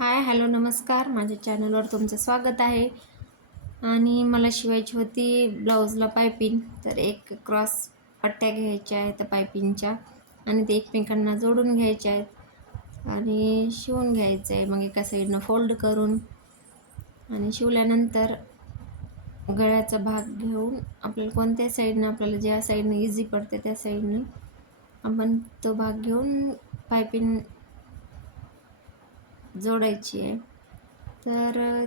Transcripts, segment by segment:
Hi hello नमस्कार, माझ्या चॅनलवर तुमचं स्वागत आहे. आणि मला शिवायची होती ब्लाऊजला पायपिंग. तर एक क्रॉस पट्ट्या घ्यायच्या आहेत पायपिंगच्या आणि ते एकमेकांना जोडून घ्यायच्या आहेत आणि शिवून घ्यायचं आहे. मग एका साईडनं फोल्ड करून आणि शिवल्यानंतर गळ्याचा भाग घेऊन आपल्याला कोणत्या साईडनं, आपल्याला ज्या साईडनं इझी पडते त्या साईडनं आपण तो भाग घेऊन पायपिंग जोडायची आहे. तर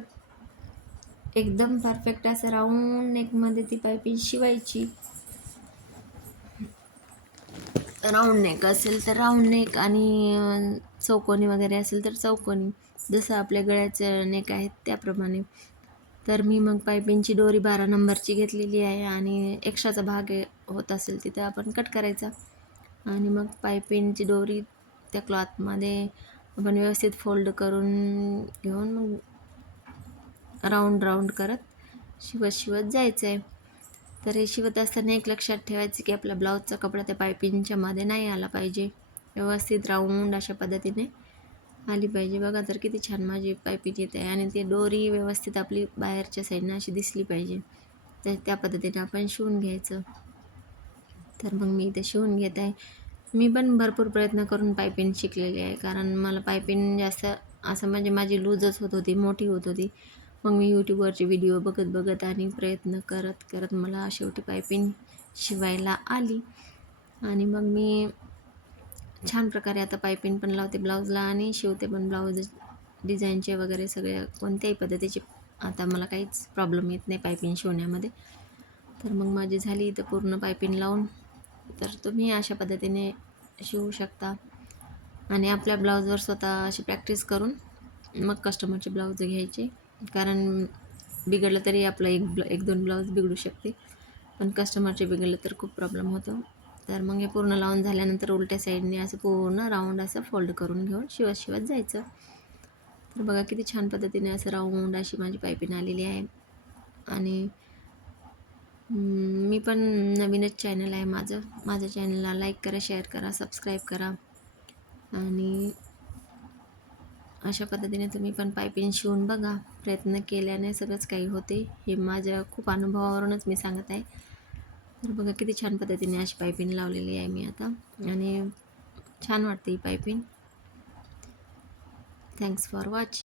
एकदम परफेक्ट असं राऊंड नेकमध्ये ती पायपिंग शिवायची. राऊंड नेक असेल तर राऊंड नेक आणि चौकोनी वगैरे असेल तर चौकोनी, जसं आपल्या गळ्याचं नेक आहेत त्याप्रमाणे. तर मी मग पायपिंगची दोरी 12 नंबरची घेतलेली आहे आणि एक्स्ट्राचा भाग होत असेल तिथं आपण कट करायचा आणि मग पायपिंगची दोरी त्या क्लॉथमध्ये आपण व्यवस्थित फोल्ड करून घेऊन मग राऊंड करत शिवत जायचं आहे. तर हे शिवत असताना एक लक्षात ठेवायचं की आपला ब्लाऊजचा कपडा त्या पायपिंगच्या मध्ये नाही आला पाहिजे, व्यवस्थित राऊंड अशा पद्धतीने आली पाहिजे. बघा तर किती छान माझी पायपिंग येत आहे आणि ती दोरी व्यवस्थित आपली बाहेरच्या साईडनं अशी दिसली पाहिजे. तर त्या पद्धतीने आपण शिवून घ्यायचं. तर मग मी इथे शिवून घेत आहे. मी पण भरपूर प्रयत्न करून पायपिंग शिकलेली आहे, कारण मला पायपिंग जास्त असं म्हणजे माझी लूजच होत होती, मोठी होत होती. मग मी यूट्यूबवरचे व्हिडिओ बघत आणि प्रयत्न करत मला शेवटी पायपिंग शिवायला आली आणि मग मी छान प्रकारे आता पायपिंग पण लावते ब्लाऊजला आणि शिवते पण ब्लाऊज डिझाईनचे वगैरे सगळे कोणत्याही पद्धतीचे. आता मला काहीच प्रॉब्लेम येत नाही पायपिंग शिवण्यामध्ये. तर मग माझी झाली इथं पूर्ण पायपिंग लावून. तर तुम्ही अशा पद्धतीने शिवू शकता आणि आपल्या ब्लाऊजवर स्वतः अशी प्रॅक्टिस करून मग कस्टमरचे ब्लाऊज घ्यायचे. कारण बिघडलं तरी आपलं एक दोन ब्लाऊज बिघडू शकते, पण कस्टमरचे बिघडलं तर खूप प्रॉब्लेम होतो. तर मग हे पूर्ण लावून झाल्यानंतर उलट्या साईडने असं पूर्ण राऊंड असं फोल्ड करून घेऊन शिवत जायचं. तर बघा किती छान पद्धतीने असं राऊंड अशी माझी पायपिंग आलेली आहे. आणि मी पण नवीनच चॅनल आहे माझ्या चॅनलला लाईक करा, शेअर करा, सबस्क्राईब करा आणि अशा पद्धतीने तुम्ही पण पायपिंग शिवून बघा. प्रयत्न केल्याने सगळंच काही होते, हे माझ्या खूप अनुभवावरूनच मी सांगत आहे. तर बघा किती छान पद्धतीने अशी पायपिंग लावलेली आहे मी आता आणि छान वाटते ही पायपिंग. Thanks for watching.